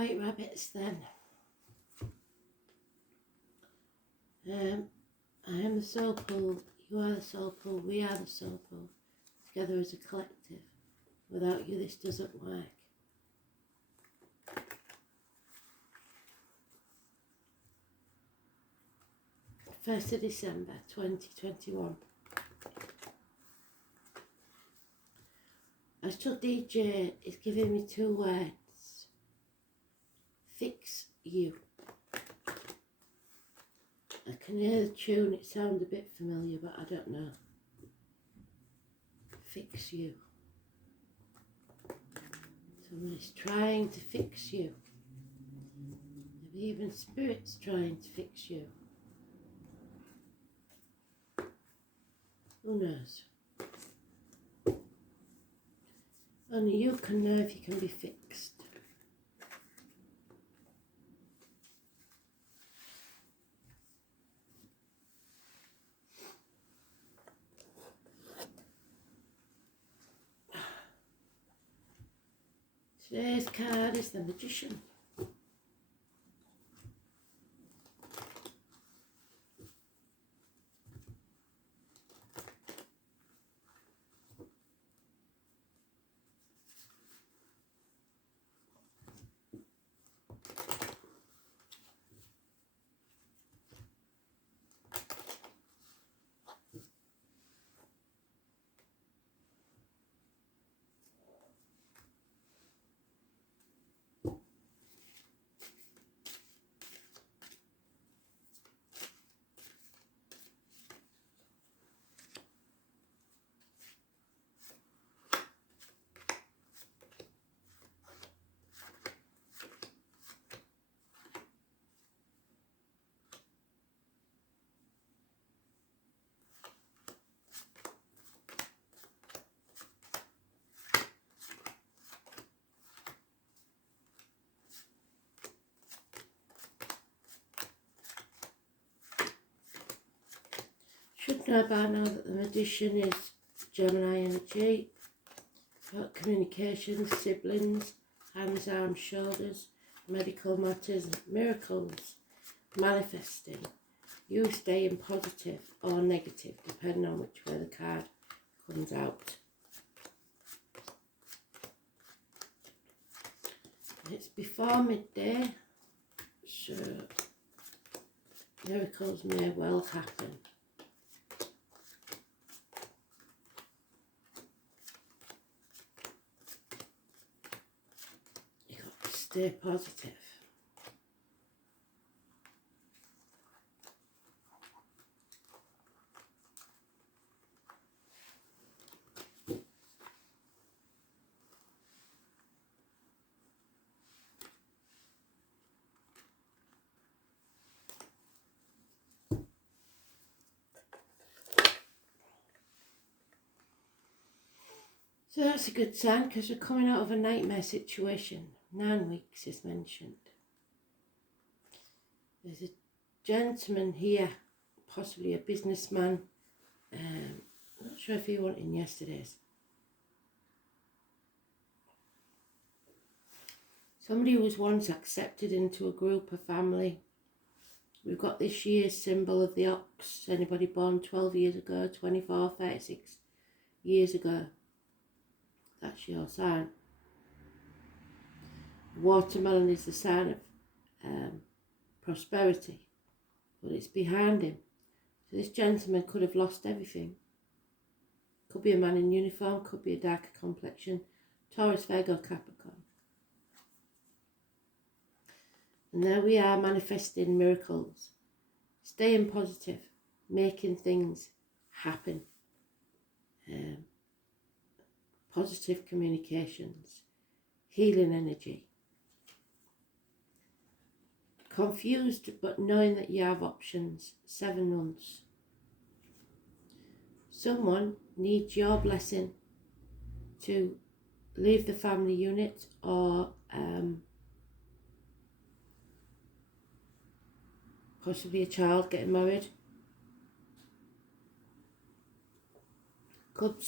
white rabbits then. I am the soul pool, you are the soul pool, we are the soul pool, together as a collective. Without you this doesn't work. First of December 2021. Astral DJ is giving me 2 words. Fix you. I can hear the tune, it sounds a bit familiar, but I don't know. Fix you. Someone is trying to fix you. Maybe even spirit's trying to fix you. Who knows? Only you can know if you can be fixed. Today's card is the Magician. Should know by now that the Magician is Gemini energy, about communications, siblings, hands, arms, shoulders, medical matters, miracles, manifesting, you staying positive or negative, depending on which way the card comes out. It's before midday, so miracles may well happen. Stay positive. So that's a good sign because we're coming out of a nightmare situation. 9 weeks is mentioned. There's a gentleman here, possibly a businessman. I'm not sure if he went in yesterday's. Somebody who was once accepted into a group, a family. We've got this year's symbol of the ox. Anybody born 12 years ago, 24, 36 years ago. That's your sign. Watermelon is the sign of prosperity, but it's behind him. So this gentleman could have lost everything. Could be a man in uniform, could be a darker complexion, Taurus, Virgo, Capricorn. And there we are manifesting miracles, staying positive, making things happen. Positive communications, healing energy. Confused but knowing that you have options, 7 months. Someone needs your blessing to leave the family unit or possibly a child getting married. Could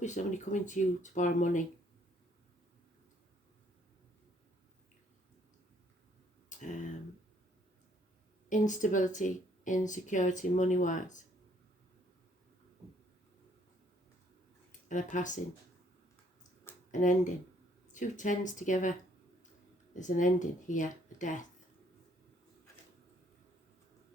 be somebody coming to you to borrow money. instability, insecurity, money-wise, and a passing, an ending. 2 tens together, there's an ending here, a death,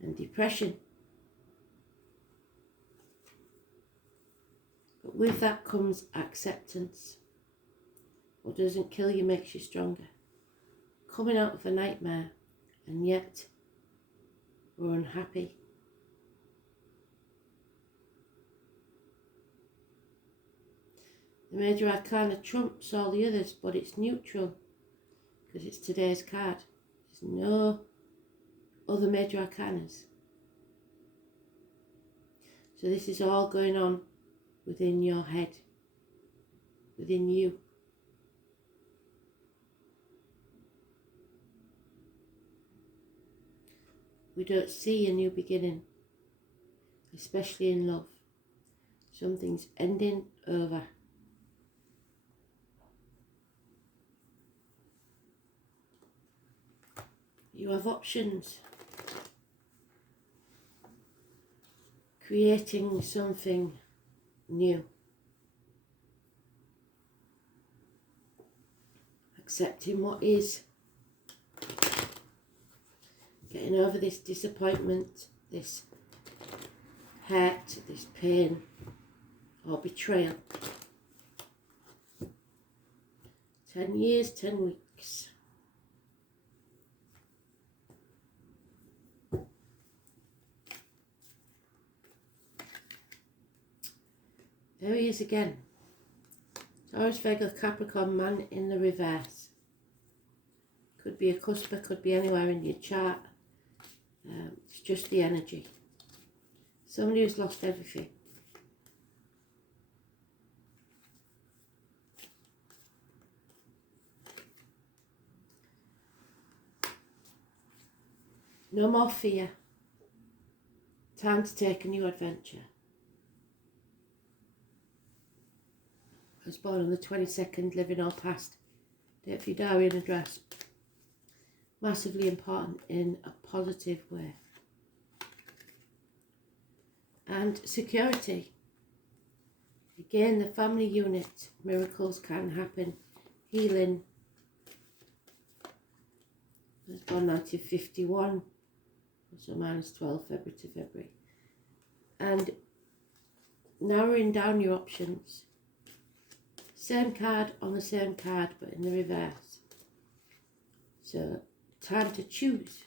and depression. But with that comes acceptance. What doesn't kill you makes you stronger. Coming out of a nightmare, and yet we're unhappy. The major arcana trumps all the others, but it's neutral because it's today's card. There's no other major arcanas. So this is all going on within your head, within you. We don't see a new beginning, especially in love. Something's ending over. You have options. Creating something new. Accepting what is. Getting over this disappointment, this hurt, this pain, or betrayal. 10 years, 10 weeks. There he is again. Taurus, Virgo, Capricorn, man in the reverse. Could be a cusper, could be anywhere in your chart. It's just the energy. Somebody who's lost everything. No more fear. Time to take a new adventure. I was born on the 22nd, living or past. Date for your diary and address. Massively important in a positive way. And security. Again, the family unit. Miracles can happen. Healing. I was born 1951. So minus 12 February to February. And narrowing down your options. Same card on the same card, but in the reverse. So, time to choose.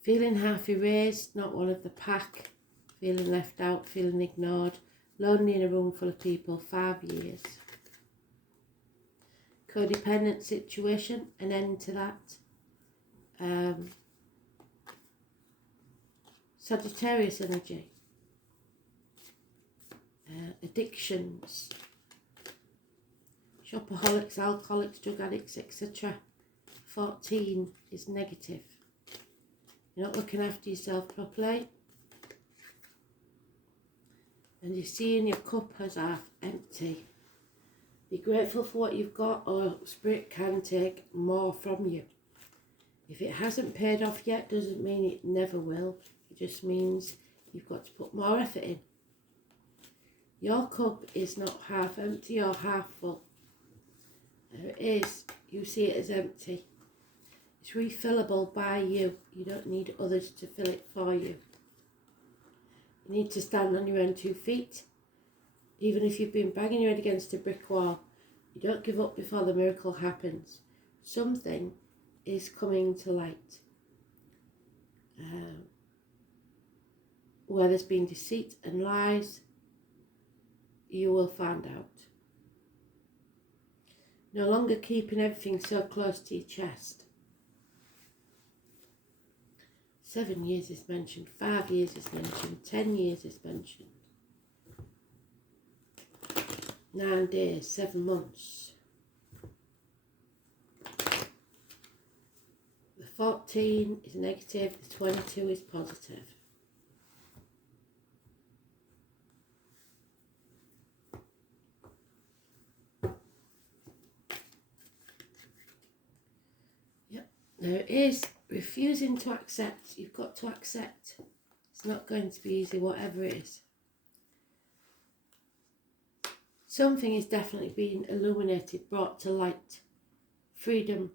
Feeling half erased, not one of the pack. Feeling left out, feeling ignored. Lonely in a room full of people, 5 years. Codependent situation, an end to that. Sagittarius energy. Addictions. Shopaholics, alcoholics, drug addicts, etc. 14 is negative. You're not looking after yourself properly. And you're seeing your cup as half empty. Be grateful for what you've got, or Spirit can take more from you. If it hasn't paid off yet, doesn't mean it never will. It just means you've got to put more effort in. Your cup is not half empty or half full. There it is. You see it as empty. It's refillable by you. You don't need others to fill it for you. You need to stand on your own 2 feet. Even if you've been banging your head against a brick wall, you don't give up before the miracle happens. Something is coming to light. Where there's been deceit and lies, you will find out. No longer keeping everything so close to your chest. 7 years is mentioned, 5 years is mentioned, 10 years is mentioned. 9 days, 7 months. The 14 is negative, the 22 is positive. There is refusing to accept. You've got to accept. It's not going to be easy, whatever it is. Something is definitely being illuminated, brought to light. Freedom.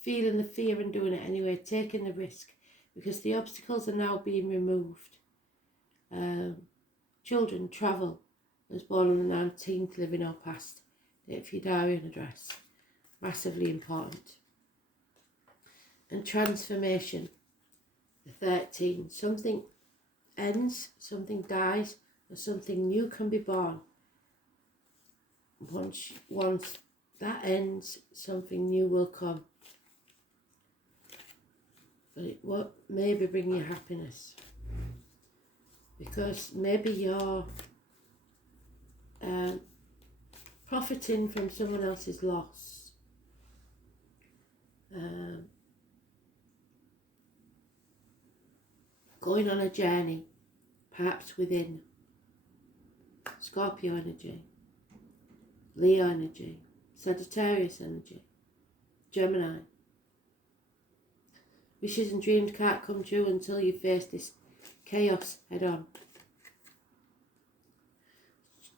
Feeling the fear and doing it anyway, taking the risk, because the obstacles are now being removed. Children, travel. I was born on the 19th, living or past. Date for your diary and address. Massively important. And transformation. The 13. Something ends, something dies, or something new can be born. Once that ends, something new will come. But it won't maybe bring you happiness. Because maybe you're profiting from someone else's loss. Going on a journey, perhaps within Scorpio energy, Leo energy, Sagittarius energy, Gemini. Wishes and dreams can't come true until you face this chaos head on.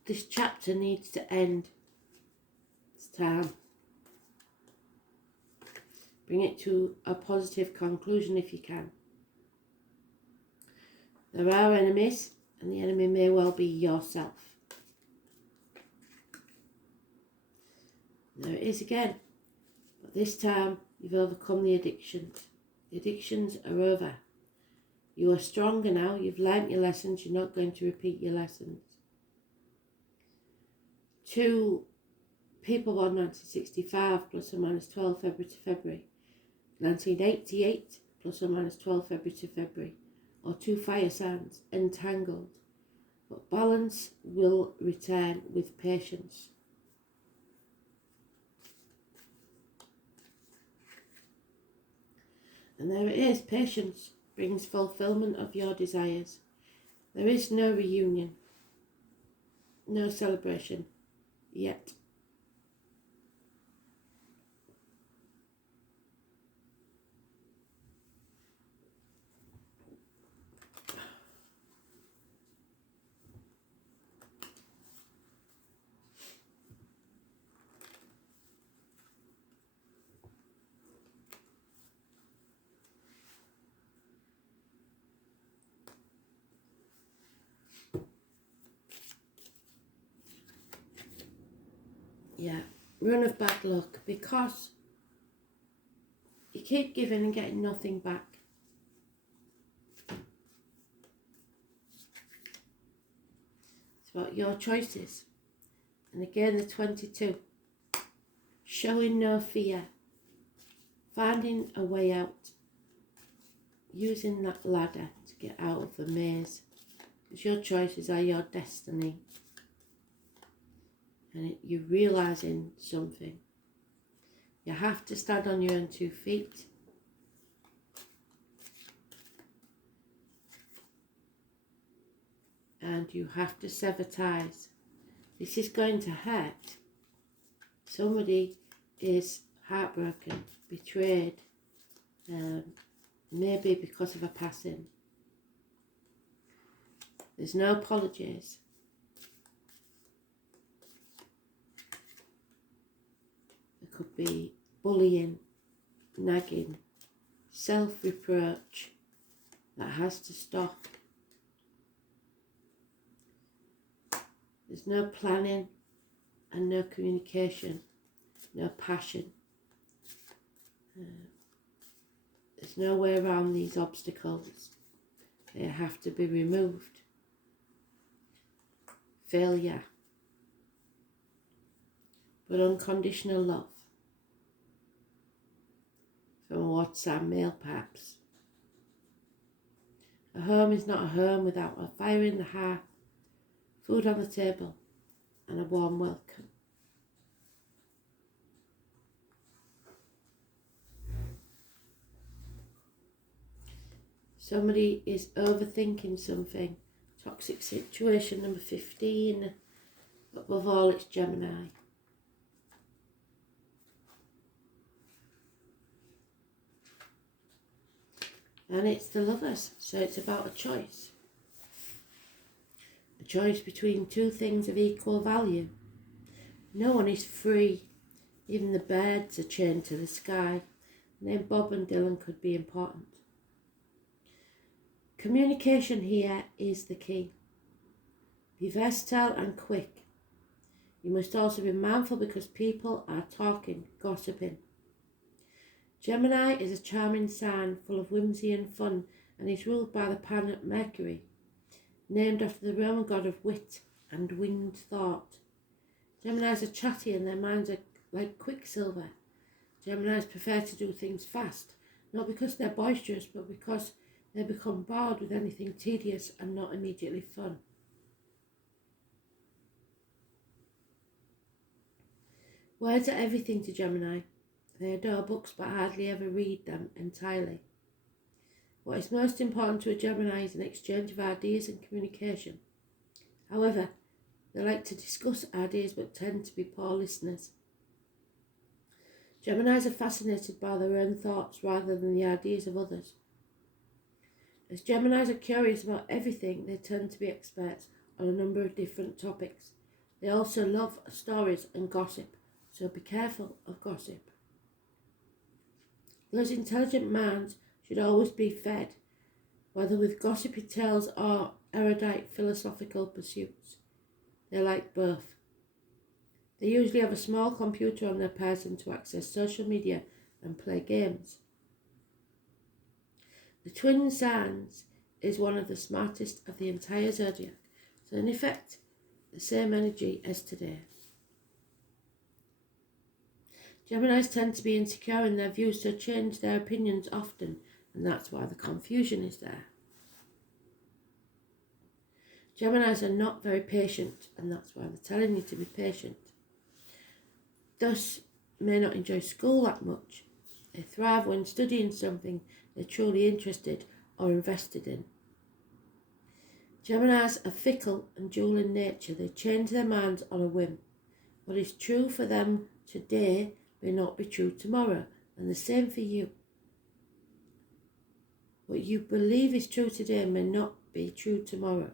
This chapter needs to end. It's time. Bring it to a positive conclusion if you can. There are enemies, and the enemy may well be yourself. There it is again. But this time, you've overcome the addictions. The addictions are over. You are stronger now. You've learnt your lessons. You're not going to repeat your lessons. 2 people born 1965 plus or minus 12 February to February. 1988 plus or minus 12 February to February. Or 2 fire signs entangled. But balance will return with patience. And there it is. Patience brings fulfillment of your desires. There is no reunion. No celebration. Yet. Yeah, run of bad luck, because you keep giving and getting nothing back. It's about your choices. And again, the 22. Showing no fear. Finding a way out. Using that ladder to get out of the maze. Because your choices are your destiny. And you're realising something. You have to stand on your own 2 feet. And you have to sever ties. This is going to hurt. Somebody is heartbroken, betrayed, maybe because of a passing. There's no apologies. There could be bullying, nagging, self-reproach that has to stop. There's no planning and no communication, no passion. There's no way around these obstacles. They have to be removed. Failure. But unconditional love. From a WhatsApp mail perhaps. A home is not a home without a fire in the hearth, food on the table, and a warm welcome. Somebody is overthinking something. Toxic situation number 15. Above all, it's Gemini. And it's the Lovers, so it's about a choice. A choice between two things of equal value. No one is free. Even the birds are chained to the sky. And then Bob and Dylan could be important. Communication here is the key. Be versatile and quick. You must also be mindful because people are talking, gossiping. Gemini is a charming sign full of whimsy and fun and is ruled by the planet Mercury, named after the Roman god of wit and winged thought. Geminis are chatty and their minds are like quicksilver. Geminis prefer to do things fast, not because they're boisterous, but because they become bored with anything tedious and not immediately fun. Words are everything to Gemini. They adore books but hardly ever read them entirely. What is most important to a Gemini is an exchange of ideas and communication. However, they like to discuss ideas but tend to be poor listeners. Geminis are fascinated by their own thoughts rather than the ideas of others. As Geminis are curious about everything, they tend to be experts on a number of different topics. They also love stories and gossip, so be careful of gossip. Those intelligent minds should always be fed, whether with gossipy tales or erudite philosophical pursuits. They like both. They usually have a small computer on their person to access social media and play games. The twin signs is one of the smartest of the entire zodiac, so in effect, the same energy as today. Geminis tend to be insecure in their views, so change their opinions often, and that's why the confusion is there. Geminis are not very patient, and that's why they're telling you to be patient. Thus, may not enjoy school that much. They thrive when studying something they're truly interested or invested in. Geminis are fickle and dual in nature. They change their minds on a whim. What is true for them today may not be true tomorrow, and the same for you. What you believe is true today may not be true tomorrow.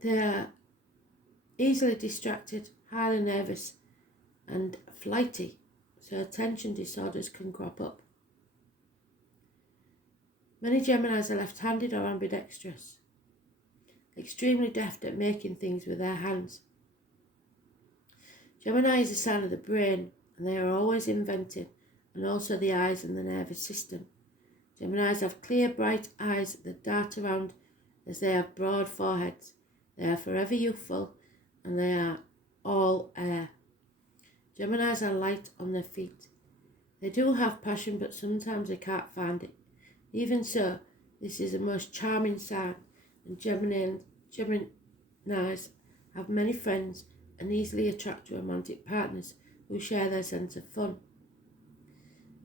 They are easily distracted, highly nervous and flighty, so attention disorders can crop up. Many Geminis are left-handed or ambidextrous, extremely deft at making things with their hands. Gemini is a sign of the brain, and they are always inventive, and also the eyes and the nervous system. Geminis have clear, bright eyes that dart around as they have broad foreheads. They are forever youthful, and they are all air. Geminis are light on their feet. They do have passion, but sometimes they can't find it. Even so, this is a most charming sign, and Geminis have many friends and easily attract romantic partners who share their sense of fun.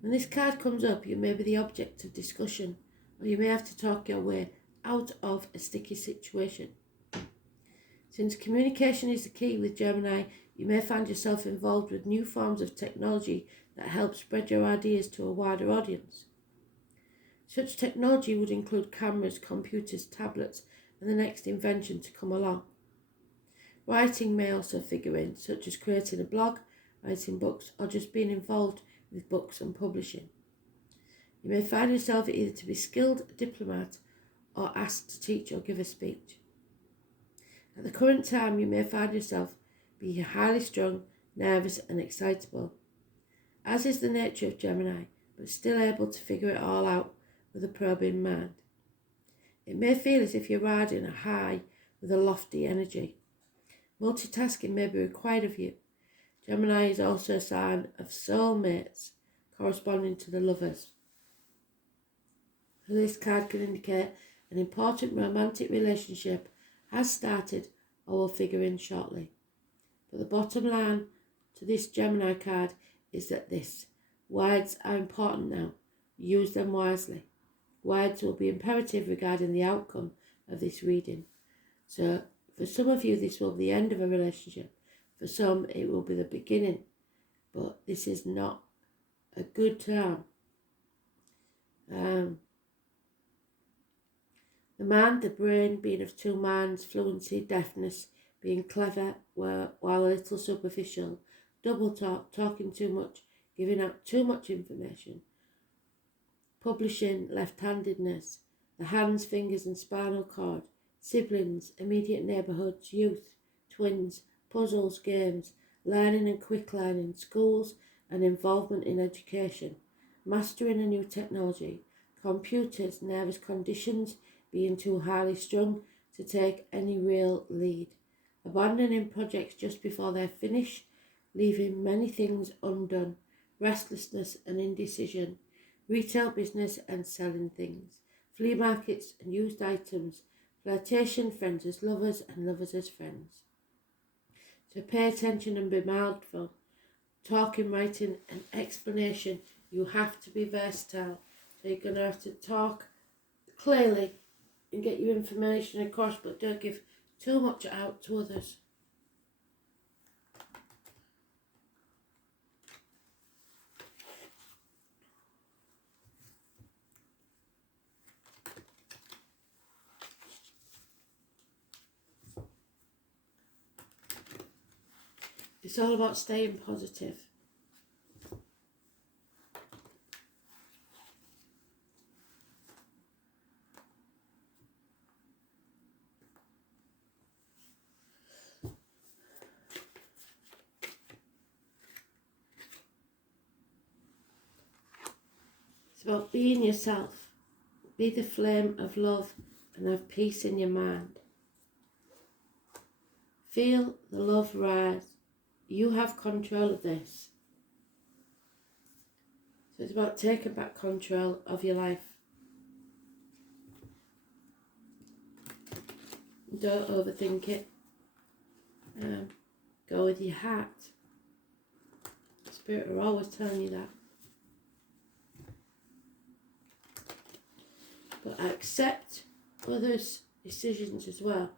When this card comes up, you may be the object of discussion, or you may have to talk your way out of a sticky situation. Since communication is the key with Gemini, you may find yourself involved with new forms of technology that help spread your ideas to a wider audience. Such technology would include cameras, computers, tablets, and the next invention to come along. Writing may also figure in, such as creating a blog, writing books, or just being involved with books and publishing. You may find yourself either to be a skilled diplomat or asked to teach or give a speech. At the current time, you may find yourself being highly strung, nervous and excitable, as is the nature of Gemini, but still able to figure it all out with a probing mind. It may feel as if you're riding a high with a lofty energy. Multitasking may be required of you. Gemini is also a sign of soulmates, corresponding to the Lovers. This card can indicate an important romantic relationship has started or will figure in shortly. But the bottom line to this Gemini card is that words are important now. Use them wisely. Words will be imperative regarding the outcome of this reading. So for some of you, this will be the end of a relationship. For For some, it will be the beginning, but this is not a good time. The mind, the brain, being of two minds, fluency, deafness, being clever while a little superficial, double talk, talking too much, giving out too much information, publishing, left-handedness, the hands, fingers and spinal cord, siblings, immediate neighbourhoods, youth, twins, puzzles, games, learning and quick learning, schools and involvement in education, mastering a new technology, computers, nervous conditions, being too highly strung to take any real lead, abandoning projects just before they're finished, leaving many things undone, restlessness and indecision, retail business and selling things, flea markets and used items, flirtation, friends as lovers and lovers as friends. So pay attention and be mindful. Talking, writing and explanation. You have to be versatile. So you're going to have to talk clearly and get your information across, but don't give too much out to others. It's all about staying positive. It's about being yourself. Be the flame of love and have peace in your mind. Feel the love rise. You have control of this. So it's about taking back control of your life. Don't overthink it. Go with your heart. Spirit are always telling you that. But accept others' decisions as well.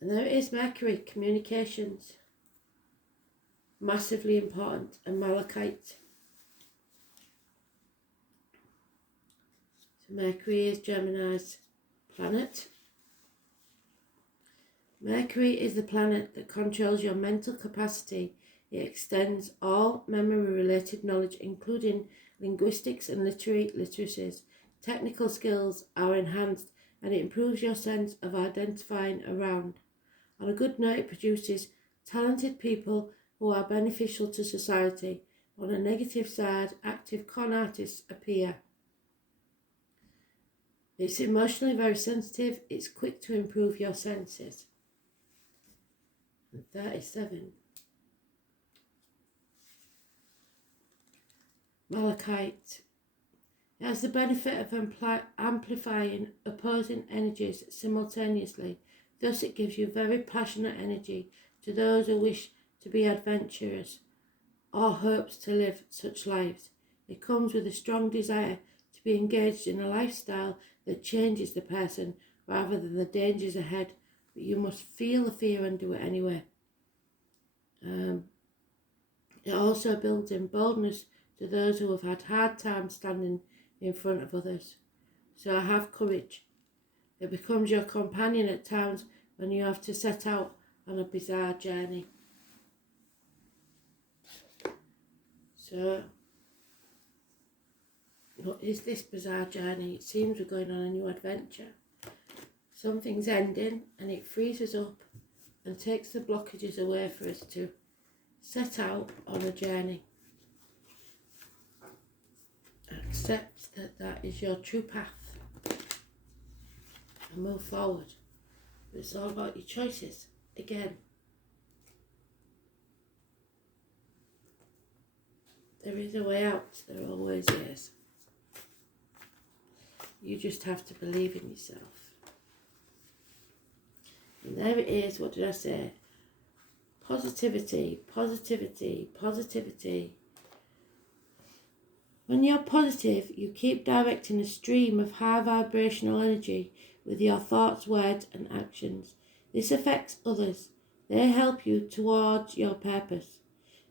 And there it is, Mercury, communications. Massively important. And Malachite. So Mercury is Gemini's planet. Mercury is the planet that controls your mental capacity. It extends all memory-related knowledge, including linguistics and literacies. Technical skills are enhanced and it improves your sense of identifying around. On a good note, it produces talented people who are beneficial to society. On a negative side, active con artists appear. It's emotionally very sensitive. It's quick to improve your senses. 37. Malachite. It has the benefit of amplifying opposing energies simultaneously. Thus it gives you very passionate energy to those who wish to be adventurous or hopes to live such lives. It comes with a strong desire to be engaged in a lifestyle that changes the person rather than the dangers ahead, but you must feel the fear and do it anyway. It also builds in boldness to those who have had hard times standing in front of others. So have courage. It becomes your companion at times when you have to set out on a bizarre journey. So, what is this bizarre journey? It seems we're going on a new adventure. Something's ending and it frees us up and takes the blockages away for us to set out on a journey. Accept that that is your true path and move forward. It's all about your choices again. There is a way out, there always is. You just have to believe in yourself. And there it is, what did I say? Positivity, positivity, positivity. When you're positive, you keep directing a stream of high vibrational energy with your thoughts, words, and actions. This affects others. They help you towards your purpose.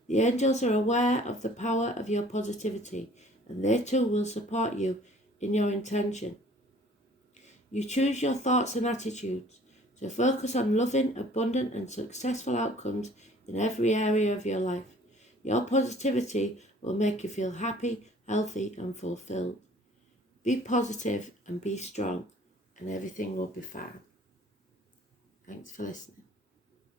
The angels are aware of the power of your positivity, and they too will support you in your intention. You choose your thoughts and attitudes, so focus on loving, abundant, and successful outcomes in every area of your life. Your positivity will make you feel happy, healthy, and fulfilled. Be positive and be strong, and everything will be fine. Thanks for listening.